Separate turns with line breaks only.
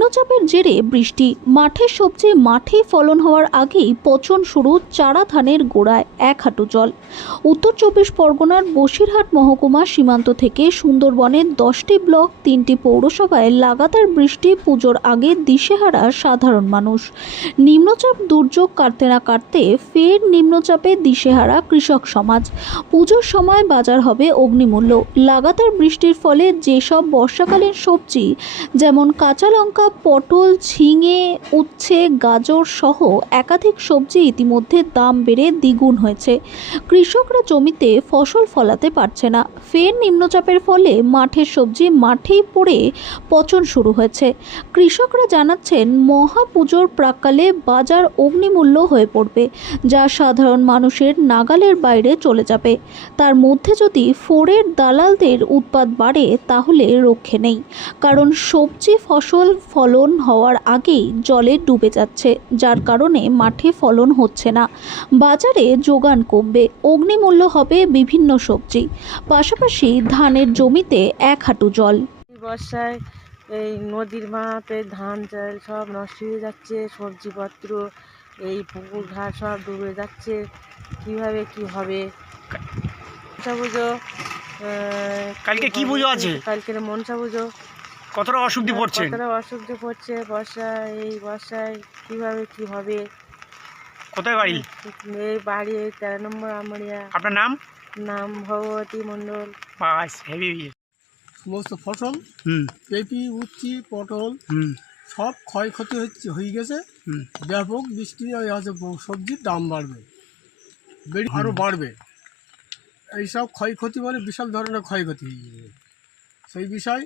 নিম্নচাপের জেরে বৃষ্টি। মাঠের সবজি মাঠে ফলন হওয়ার আগেই পচন শুরু চারা ধানের গোড়ায় এক হাঁটু জল। উত্তর চব্বিশ পরগনার বসিরহাট মহকুমা সীমান্ত থেকে সুন্দরবনের দশটি ব্লক, তিনটি পৌরসভায় লাগাতার বৃষ্টি, পুজোর আগে দিশেহারা সাধারণ মানুষ। নিম্নচাপ দুর্যোগ কাটতে না কাটতে ফের নিম্নচাপে দিশেহারা কৃষক সমাজ। পুজোর সময় বাজার হবে অগ্নিমূল্য। লাগাতার বৃষ্টির ফলে যেসব বর্ষাকালীন সবজি, যেমন কাঁচা লঙ্কা পটল, ঝিঙে, উচ্ছে, গাজর সহ একাধিক সবজি ইতিমধ্যে দাম বেড়ে দ্বিগুণ হয়েছে। কৃষকরা জমিতে ফসল ফলাতে পারছে না। ফের নিম্নচাপের ফলে মাঠের সবজি মাঠেই পড়ে পচন শুরু হয়েছে। কৃষকরা জানাচ্ছেন, মহাপুজোর প্রাককালে বাজার অগ্নিমূল্য হয়ে পড়বে, যা সাধারণ মানুষের নাগালের বাইরে চলে যাবে। তার মধ্যে যদি ফোরের দালালদের উৎপাদ বাড়ে, তাহলে রক্ষে নেই। কারণ সবজি ফসল ফলন হওয়ার আগেই জলে ডুবে যাচ্ছে যার কারণে মাঠে ফলন হচ্ছে না বাজারে যোগান কমবে অগ্নিমূল্য হবে বিভিন্ন সবজি পাশাপাশি ধানের জমিতে এক হাঁটু জল
বর্ষায় এই নদীর মাতে ধান চাল সব নষ্ট হয়ে যাচ্ছে সবজিপত্র এই পুকুর ঘাট সব ডুবে যাচ্ছে কীভাবে কি হবে মনসা পুজো আহ,
কালকে কি? পুজো আছে?
কালকের মনসা পুজো
কতটা অসুবিধে পড়ছেন
কতটা অসুবিধে পড়ছে বর্ষায় এই বর্ষায় কীভাবে কি হবে?
কোথায় বাড়ি?
এই বাড়ি এই তেরো নম্বর আমরিয়া
আপনার নাম?
নাম ভগবতী মণ্ডল।
বাস হেভি
সমস্ত ফসল
হুম।
পেঁপি উচ্ছি পটল সব ক্ষয়ক্ষতি হচ্ছে হয়ে গেছে।
হুম।
ব্যাপক বৃষ্টি আছে সবজির দাম বাড়বে। বেড়ে আরও বাড়বে। এইসব ক্ষয়ক্ষতি বলে বিশাল ধরনের ক্ষয়ক্ষতি হয়ে যাবে সেই বিষয়